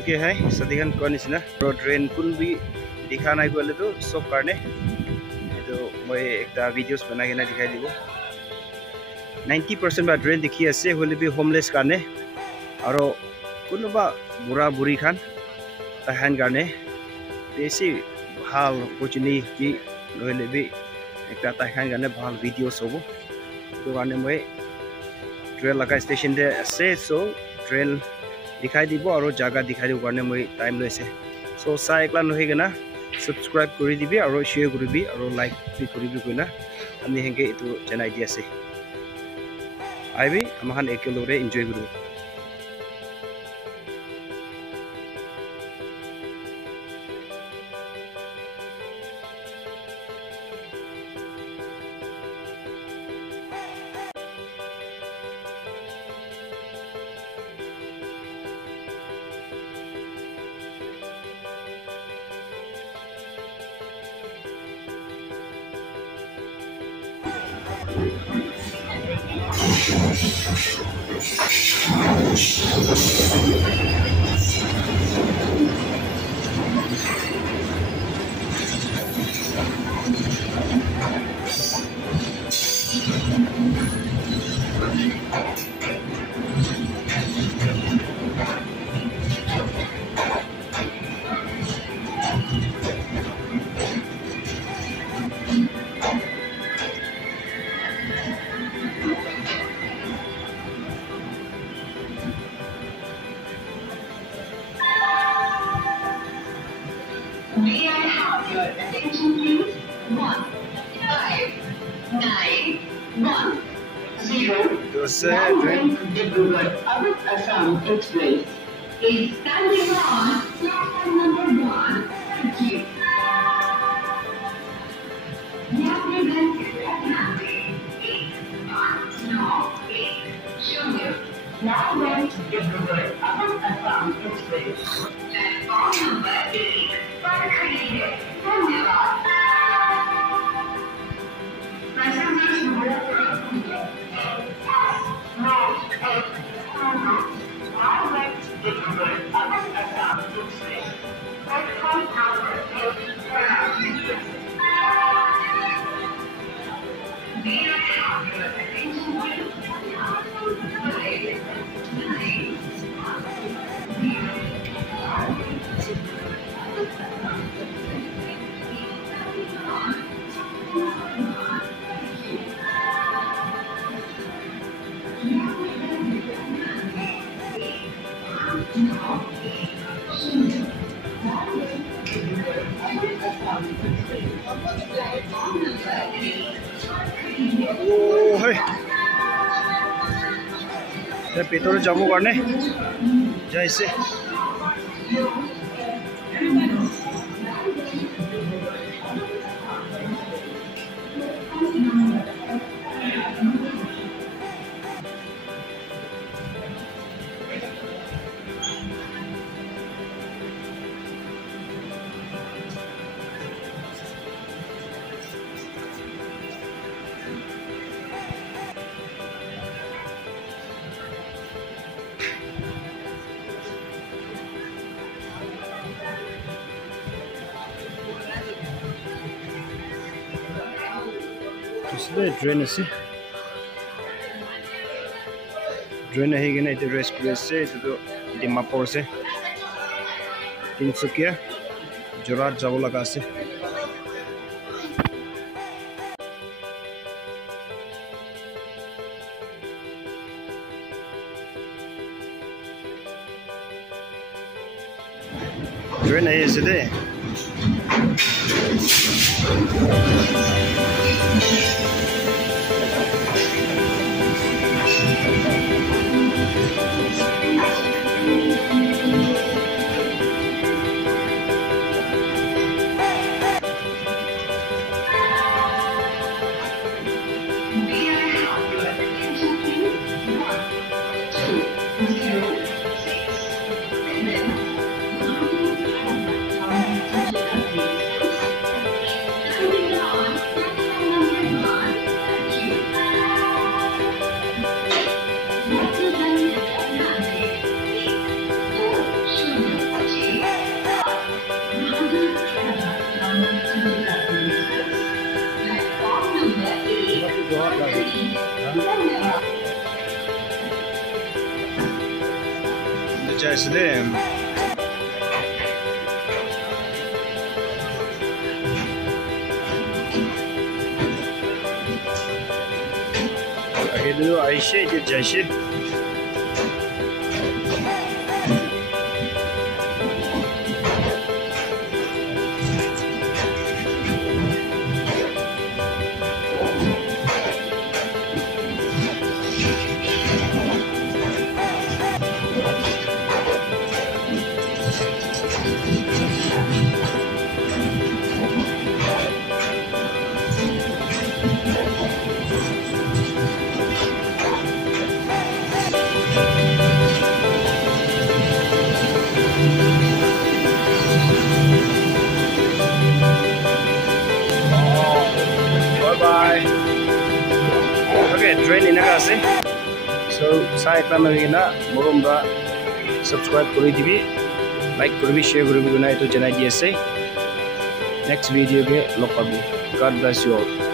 Okay, hai. Sadikan kau ni sini. Road train pun भी दिखाना है बोले तो सब करने. तो मैं एक ता videos बना के ना दिखाई दियो. 90% बा train दिखी ऐसे होले भी homeless करने. और कुछ बा बुरा बुरी खान ताहन करने. ऐसे हाल कुछ नहीं कि होले भी एक ता ताहन करने बाल videos हो वो. तो करने मैं train लगा station दे ऐसे so train दिखाई दीबो और जगह दिखाई दीबो करने मैं टाइम लैसे सो सा एकला नहेगे ना सब्सक्राइब करि दिबि और शेयर करिबि और लाइक भी करिबि कोना आनि हेंगे इतु चेनाइ दियासे आइबि हमहान एकेलोरे enjoy करिबि May I have your attention please? 159110 Dimapur, Assam Express is standing on platform number 1. Thank you. यात्रीगण कृपया ध्यान दें 1591 Now went Dimapur, Assam Express platform number 1 पर खड़ी है धन्यवाद Passengers who are now went Dimapur, Assam Express platform number 8 May I have your attention please? おーはいじゃあペトロジャムがねじゃあइसे train से ट्रेन है कि ना इधर रेस्टोरेंट से तो डिमापुर से तिनसुकिया जोरहाट जाबो लगा से ट्रेन है ऐसे दे Just them. Okay, dulu Aisyah je Aisyah. Bye. Okay, train ini kasi. So, saya akan mengenai moromba subscribe kuri TV, like kuri, share kuri guna itu channel dia say. Next video ke lokabi. God bless you all.